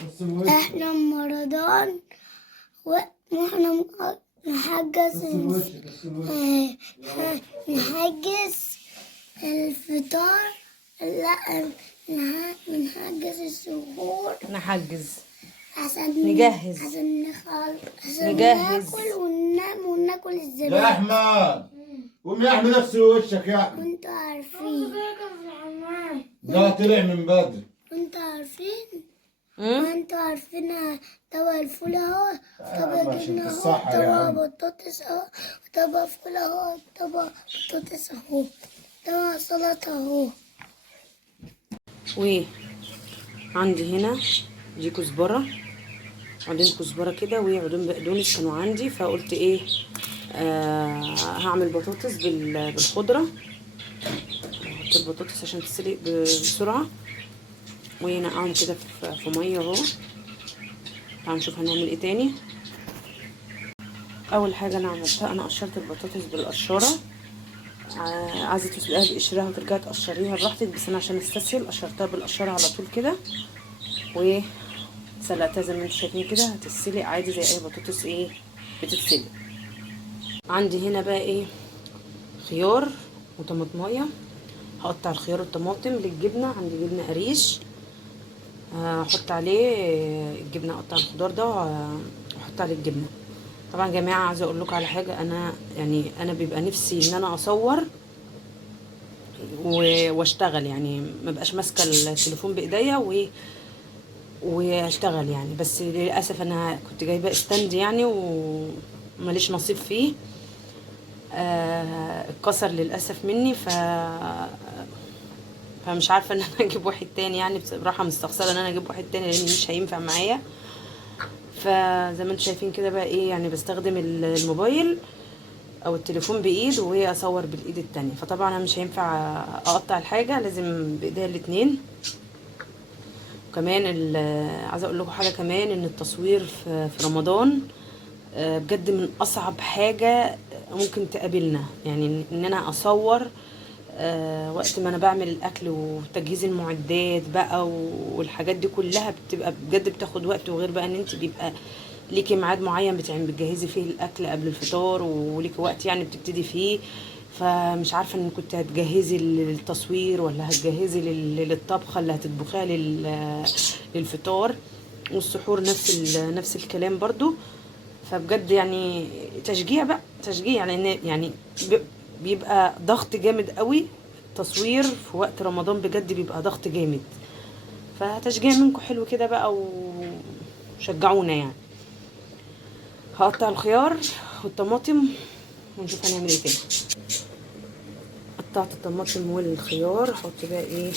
احنا رمضان واحنا نحجز نحجز الفطار. لا، نحجز السحور نحجز عشان نجهز عشان نجهز ناكل وننام وناكل يا الزبادي. احمد قوم يا احمد اغسل وشك يا احمد. وانتوا عارفين ده طلع من بدري. وانتوا عارفين طبق الفول اهو، طبق جبنة اهو، طبق بطاطس اهو، طبق فول اهو، طبق بطاطس اهو، طبق سلطة اهو. وعندي هنا دي كزبرة، عودين كزبرة كده وعودين بقدونس كانوا عندي، فقلت ايه هعمل بطاطس بالخضرة. احط البطاطس عشان تتسلق بسرعة ونقعهم كده في مية اهو. تعالوا نشوف هنعمل ايه تاني. اول حاجة انا عملتها، انا قشرت البطاطس بالقشارة. عايزة تسلقها بقشرها وترجعي تقشريها براحتك، بس انا عشان استسهل قشرتها بالقشارة على طول كده وسلقتها زي ما انتم شايفين كده. هتتسلق عادي زي اي بطاطس ايه بتتسلق. عندي هنا بقى ايه خيار وطماطمايه. هقطع الخيار والطماطم للجبنه، عندي جبنه قريش هحط عليه الجبنه، اقطع الخضار ده واحط عليه الجبنه. طبعا يا جماعه عايزه اقول لكم على حاجه، انا بيبقى نفسي ان انا اصور واشتغل، يعني ما بقاش ماسكه التليفون بايديا واشتغل يعني. بس للاسف انا كنت جايبه استند يعني وماليش نصيب فيه، اتكسر للاسف مني. فمش عارفه ان انا اجيب واحد تاني، يعني بصراحه مستخسره ان انا اجيب واحد تاني لان مش هينفع معايا. فزي ما انتم شايفين كده بقى ايه، يعني بستخدم الموبايل او التليفون بايد وهي اصور بالايد التانية. فطبعا انا مش هينفع اقطع الحاجه، لازم بايديا الاتنين. وكمان عايزه اقول لكم حاجه كمان، ان التصوير في رمضان بجد من اصعب حاجه ممكن تقابلنا، يعني ان انا اصور وقت ما انا بعمل الاكل وتجهيز المعدات بقى والحاجات دي كلها بتبقى بجد بتاخد وقت. وغير بقى ان انت بيبقى ليكي ميعاد معين بتجهزي فيه الاكل قبل الفطار، وليكي وقت يعني بتبتدي فيه. فمش عارفه ان كنت هتجهزي للتصوير ولا هتجهزي للطبخه اللي هتطبخيها للفطار. والسحور نفس الكلام برضو. فبجد يعني تشجيع بقى، تشجيع، لان يعني بيبقى ضغط جامد قوي. تصوير في وقت رمضان بجد بيبقى ضغط جامد. فتشجيع منكم حلو كده بقى وشجعونا يعني. هقطع الخيار والطماطم ونشوف هنعمل ايه تاني. قطعت الطماطم والخيار، احط بقى ايه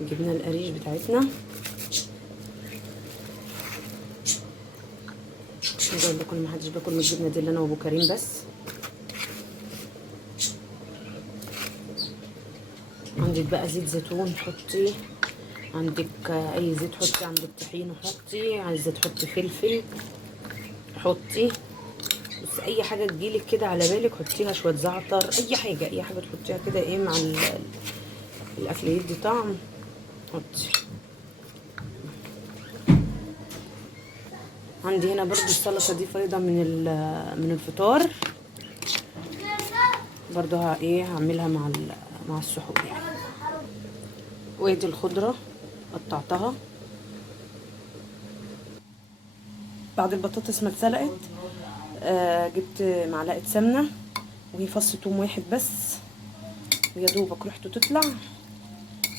الجبنه القريش بتاعتنا. عايزه اقول لكم ما حدش بياكل من الجبنه دي الا انا وابو كريم بس. عندك بقى زيت زيتون حطي، عندك اي زيت حطي، عندك طحين حطي، عايزه تحطي فلفل حطي. بس اي حاجه تجيلك كده على بالك حطيها، شويه زعتر، اي حاجه تحطيها كده ايه مع الاكل يدي طعم حطي. عندي هنا برضو السلطه دي فايضه من الفطار برضو هعملها مع السحور يعني. وادي الخضره قطعتها بعد البطاطس ما اتسلقت. جبت معلقه سمنه وفص توم واحد بس، ويا دوبك ريحته تطلع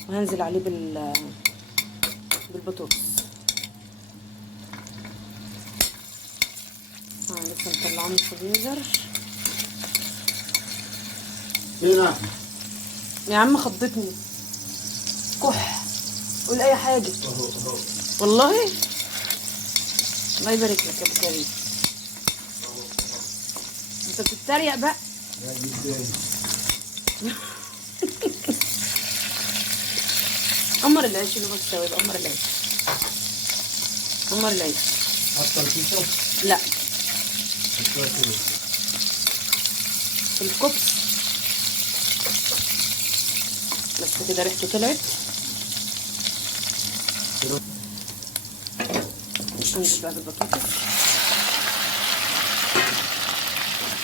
وهنزل عليه بالبطاطس. لسه مطلعاه من الفريزر. فين احمد؟ يا عم خضتني كح، قول اي حاجه والله. الله يبارك لك يا ابو كريم، انت بتتريق بقى. لا جدا. قمر العيش اللي بس يبقى قمر العيش، قمر العيش. حتى الكيسه؟ لا في الكبس بس كده ريحته طلعت. انزل بقى بالبطاطس.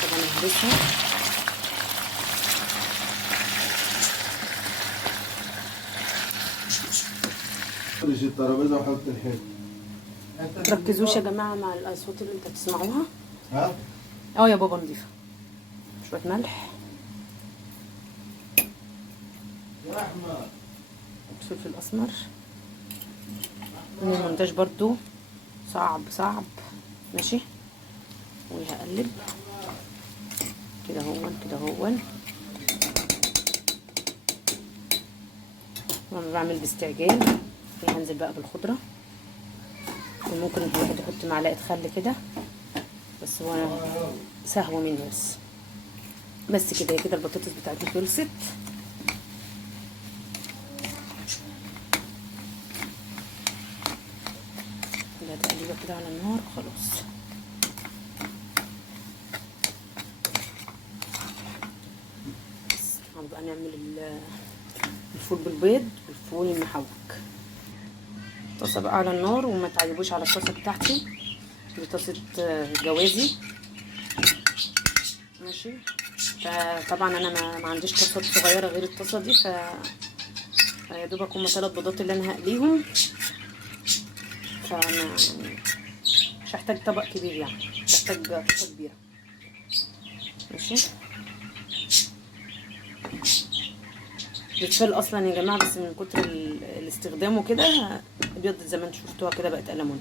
طبعا هرسها. فرش الترابيزه وحط الحلو. متركزوش يا جماعه مع الاصوات اللي انت بتسمعوها. ها؟ يا بابا نضيفه. شويه ملح، يا احمد فلفل اسمر. من المونتاج برضو صعب ماشي. وهقلب كده هون وانا بعمل باستعجال. هنزل بقى بالخضره، وممكن الواحد يحط معلقه خل كده، بس هو سهوه مني بس كده. كده البطاطس بتاعتي خلصت. كده تقليبه كده على النار خلاص. هنبقى نعمل الفول بالبيض والفول المحوج. طاسه بقى على النار، وما تعيبوش على الطاسه بتاعتي، دي طاسه جوازي ماشي. فطبعا انا ما عنديش طاسات صغيره غير الطاسه دي، يا دوبك هما 3 بيضات اللي انا هقليهم. فانا مش هحتاج طبق كبير، يعني مش هحتاج طاسه كبيره ماشي. بتفل اصلا يا جماعه، بس من كتر الاستخدام وكده ابيض زي ما انتوا شفتوها كده، بقت ألموني.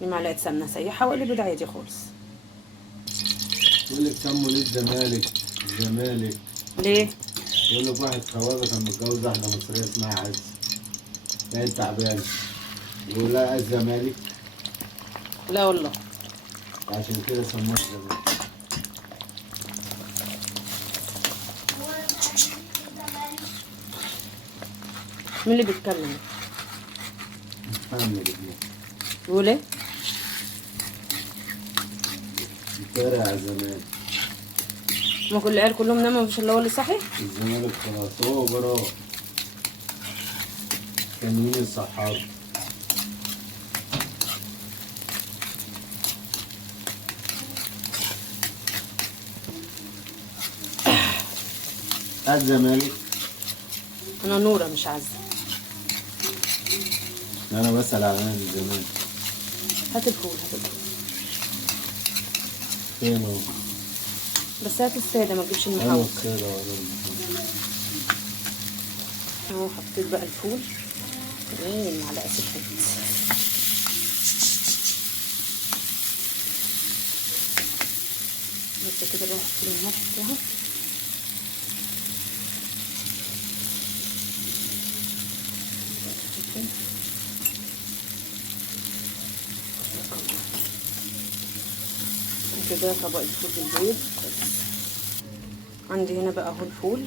دي معلقه سمنه سايحه واقلب البيض عادي خالص. يقول لك سموا ليه الزمالك؟ ليه؟ يقول لك واحد خواجه كان متجوز واحده مصريه اسمها عز، كانت تعبانه، يقول لها الزمالك. لا والله. عشان كده سموها الزمالك. مين اللي بيتكلم؟ محمد ابنه يقول ايه؟ بترع زمان. ما كل العيال كلهم ناموا، مفيش الا هو اللي صاحي. الزمالك خلاص هو براء. كان مين الصحابي؟ الزمالك. انا نوره مش عزه. انا بسأل على نادي الزمالك. هات الفول فين هو؟ بس هات الساده، ما تجيبش انا المحوج. السيدة ولا اهو حطيت بقى الفول معلقه زيت. بس كده بقى احط الملح بتاعها. كده طبق الفول بالبيض. عندي هنا بقى اهو الفول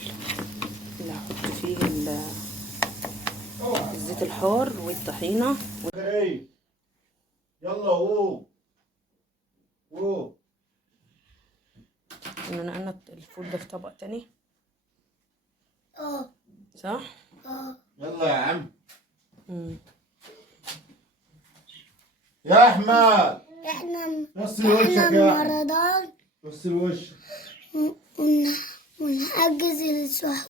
اللي هحط فيه الزيت الحار والطحينه يلا قوم ان انا الفول ده في طبق تاني. صح. يلا يا عم. يا احمد احنا غسل وشك يا احمد. رمضان غسل وشك ونحجز الصحب.